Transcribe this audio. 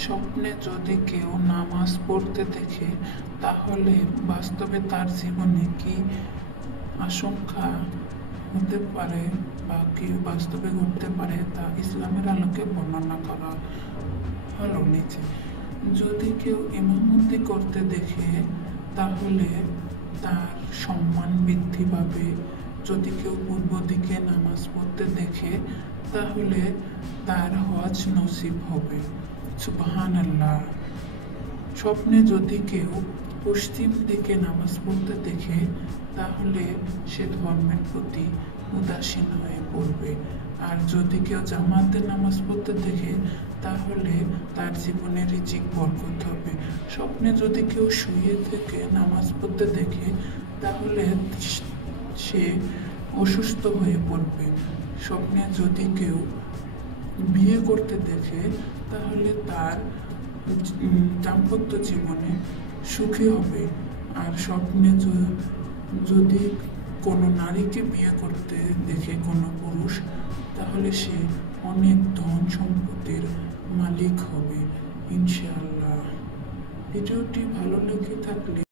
স্বপ্নে যদি কেউ নামাজ পড়তে দেখে, তাহলে বাস্তবে তার জীবনে কি আশঙ্কা হতে পারে বা কি বাস্তবে ঘটতে পারে তা ইসলামের আলোকে বর্ণনা করা হলো নিচে। যদি কেউ ইমামতি করতে দেখে, তাহলে তার সম্মান বৃদ্ধি পাবে। যদি কেউ পূর্ব দিকে নামাজ পড়তে দেখে, তাহলে তার হজ নসিব হবে। সুবহানাল্লাহ। স্বপ্নে যদি কেউ পশ্চিম দিকে নামাজ পড়তে দেখে, তাহলে সে ধর্মের প্রতি উদাসীন হয়ে পড়বে। আর যদি কেউ জামাতে নামাজ পড়তে দেখে, তাহলে তার জীবনে রিজিক বরকত হবে। স্বপ্নে যদি কেউ শুয়ে থেকে নামাজ পড়তে দেখে, তাহলে সে অসুস্থ হয়ে পড়বে। স্বপ্নে যদি কেউ বিয়ে করতে দেখে, তাহলে তার দাম্পত্য জীবনে সুখী হবে। আর স্বপ্নে যদি কোনো নারীকে বিয়ে করতে দেখে কোনো পুরুষ, তাহলে সে অনেক ধন সম্পত্তির মালিক হবে ইনশাআল্লাহ। ভিডিওটি ভালো লেগে থাকলে